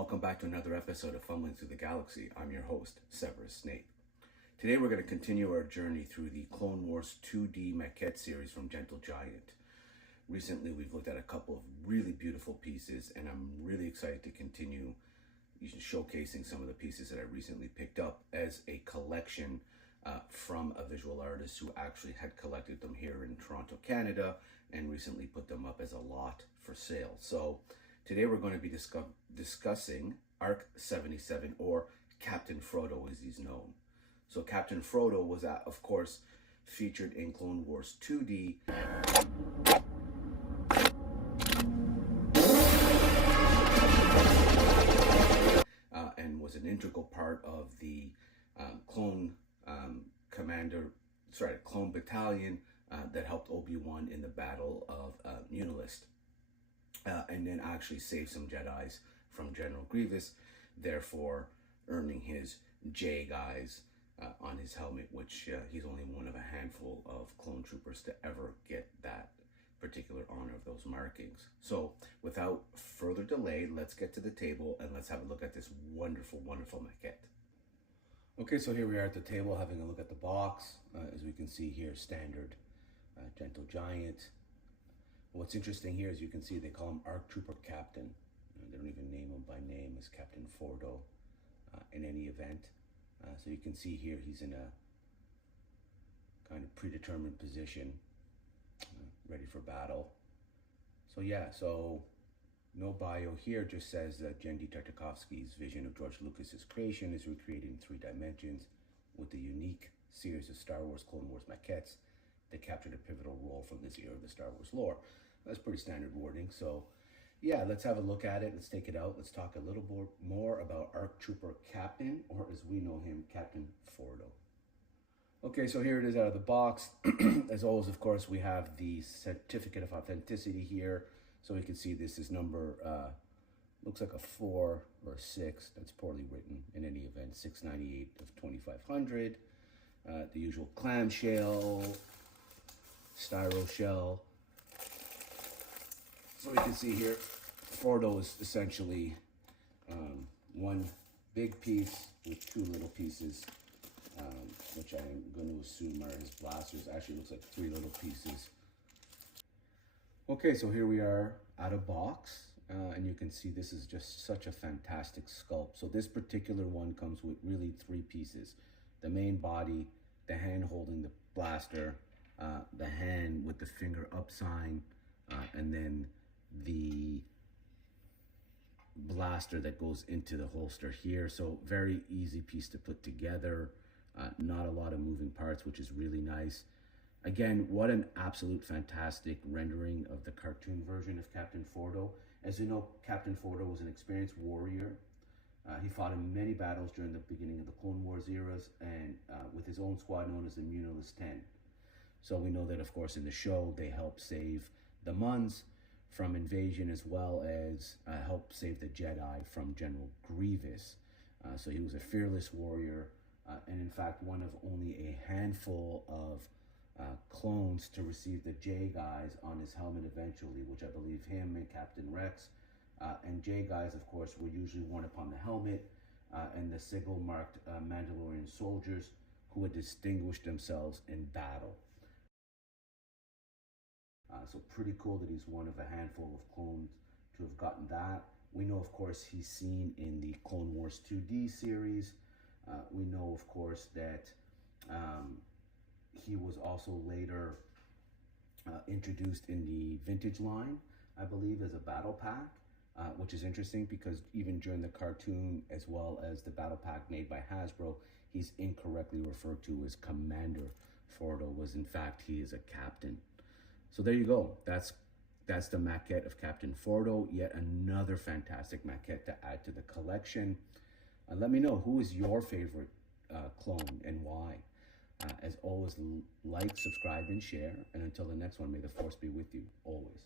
welcome back to another episode of Fumbling Through the Galaxy. I'm your host, Severus Snape. Today we're going to continue our journey through the Clone Wars 2D Maquette series from Gentle Giant. Recently we've looked at a couple of really beautiful pieces, and I'm really excited to continue showcasing some of the pieces that I recently picked up as a collection from a visual artist who actually had collected them here in Toronto, Canada, and recently put them up as a lot for sale. So today we're going to be discussing ARC 77, or Captain Fordo as he's known. So Captain Fordo was, of course, featured in Clone Wars 2D. And was an integral part of the clone battalion that helped Obi-Wan in the Battle of Unilist. And then actually saved some Jedis from General Grievous, therefore earning his J guys on his helmet, which he's only one of a handful of clone troopers to ever get that particular honor of those markings. So without further delay, let's get to the table and let's have a look at this wonderful, wonderful maquette. Okay, so here we are at the table having a look at the box. As we can see here, standard Gentle Giant. What's interesting here is you can see they call him ARC Trooper Captain. They don't even name him by name as Captain Fordo in any event. So you can see here he's in a kind of predetermined position, ready for battle. So yeah, so no bio here, just says that Genndy Tartakovsky's vision of George Lucas's creation is recreated in 3 dimensions with a unique series of Star Wars Clone Wars maquettes that captured a pivotal role from this era of the Star Wars lore. That's pretty standard wording. So yeah, let's have a look at it. Let's take it out. Let's talk a little more about ARC Trooper Captain, or as we know him, Captain Fordo. Okay, so here it is out of the box. As always, of course, we have the certificate of authenticity here. So we can see this is number, looks like a 4 or a 6. That's poorly written in any event. 698 of 2500. The usual clamshell, styro shell. So we can see here, Fordo is essentially one big piece with 2 little pieces, which I'm going to assume are his blasters. Actually, looks like 3 little pieces. Okay, so here we are out of box, and you can see this is just such a fantastic sculpt. So this particular one comes with really 3 pieces: the main body, the hand holding the blaster, the hand with the finger up sign, and then the blaster that goes into the holster here. So very easy piece to put together. Not a lot of moving parts, which is really nice. Again, what an absolute fantastic rendering of the cartoon version of Captain Fordo. As you know, Captain Fordo was an experienced warrior. He fought in many battles during the beginning of the Clone Wars eras, and with his own squad known as the Unilist 10. So we know that, of course, in the show, they helped save the Muns from invasion, as well as help save the Jedi from General Grievous. So he was a fearless warrior, and in fact one of only a handful of clones to receive the J guys on his helmet eventually, which I believe him and Captain Rex. And J guys, of course, were usually worn upon the helmet, and the sigil marked Mandalorian soldiers who had distinguished themselves in battle. So pretty cool that he's one of a handful of clones to have gotten that. We know, of course, he's seen in the Clone Wars 2D series. We know, of course, that he was also later introduced in the vintage line, I believe, as a battle pack, which is interesting because even during the cartoon, as well as the battle pack made by Hasbro, he's incorrectly referred to as Commander Fordo, was in fact, he is a captain. So there you go. That's the maquette of Captain Fordo. Yet another fantastic maquette to add to the collection. Let me know, who is your favorite clone and why? As always, like, subscribe, and share. And until the next one, may the Force be with you always.